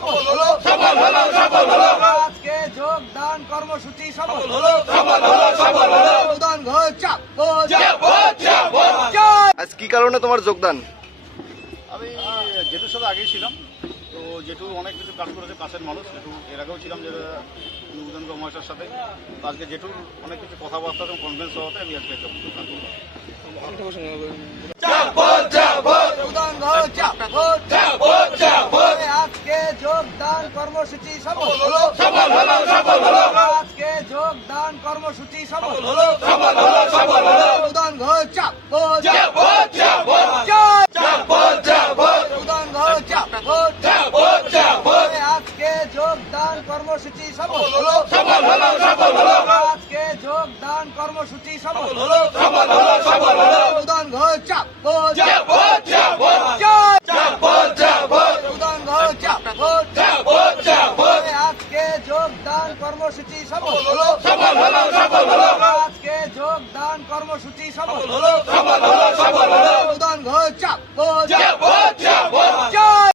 সফল হলো, সফল হলো, সফল হলো। আজকে যোগদান কর্মসূচি সফল হলো, সফল হলো, সফল হলো। যোগদান ঘোষ চাপোদ, চাপোদ, চাপোদ। আজ কি কারণে তোমার যোগদান? আমি জেঠুর সাথে আগেই ছিলাম, তো জেঠু অনেক কিছু কাজ করেছে, কাছের মানুষ। জেঠু এর আগেও ছিলাম যে নবুদান মহেশের সাথে। তো আজকে জেঠুর অনেক কিছু কথাবার্তা এবং কনভেন্স হওয়াতে আমি আজকে একটা কাজ করলাম। চাপোদ, চাপোদ। যোগদান ঘোষ চাপোদ, চাপোদ, চাপোদ। আজকে যোগদান কর্মসূচি সফল হলো, সফল হলো, সফল হলো। আজকে যোগদান কর্মসূচি সফল হলো, সফল হলো, সফল হলো। যোগদান ঘোষ চাপোদ, চাপোদ, চাপোদ। চাপোদ, চাপোদ। যোগদান ঘোষ চাপোদ, চাপোদ, চাপোদ। আজকে যোগদান কর্মসূচি সফল হলো, সফল হলো, সফল হলো। আজকে যোগদান কর্মসূচি সফল হলো, সফল হলো, সফল হলো। যোগদান ঘোষ চাপোদ, চাপোদ, চাপোদ। চাপোদ, চাপোদ। যোগদান ঘোষ চাপোদ, চাপোদ, চাপোদ। আজকে যোগদান কর্মসূচি সফল হলো, সফল হলো, সফল হলো। আজকে যোগদান কর্মসূচি সফল হলো, সফল হলো, সফল হলো। যোগদান ঘোষ চাপোদ, চাপোদ।